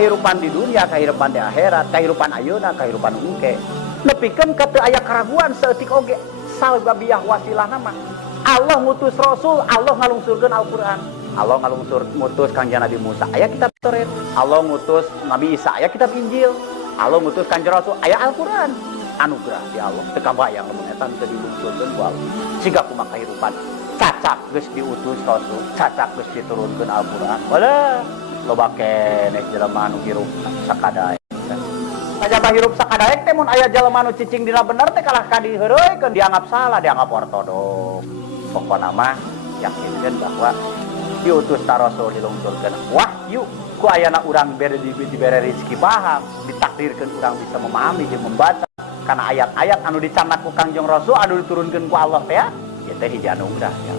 kehidupan di dunia, kehidupan di akhirat, kehidupan ayeuna, kehidupan engke. Nepikeun ka teu aya keraguan saeutik oge sababiyah wasilah nama. Allah ngutus Rasul, Allah ngalungsurkeun Al-Qur'an. Allah ngutus Kanjeng Nabi Musa, aya kitab Taurat. Allah ngutus Nabi Isa, aya kitab Injil. Allah ngutus Kanjeng Rasul, aya Al-Qur'an. Anugerah di Allah teu kabayang lamun eta teu dilungsurkeun ku Allah. Siga kumaha kehidupan cacak geus diutus Rasul, cacak geus diturunkeun Al-Qur'an. Walah loba keneh jelema anu hirup sakadaek. Kajaba hirup sakadaek teh mun aya jelema anu cicing dina bener teh kalah kadiheureuykeun, dianggap salah, dianggap ortodoks. Pokona mah yakinkeun bahwa diutus ta Rasul dilungsurkeun wahyu ku ayana urang dibere rezeki paham, ditakdirkeun urang bisa memahami jeung membaca kana ayat-ayat anu dicandak ku Kangjeng Rasul anu diturunkeun ku Allah teh ya teh hiji anugerah ya.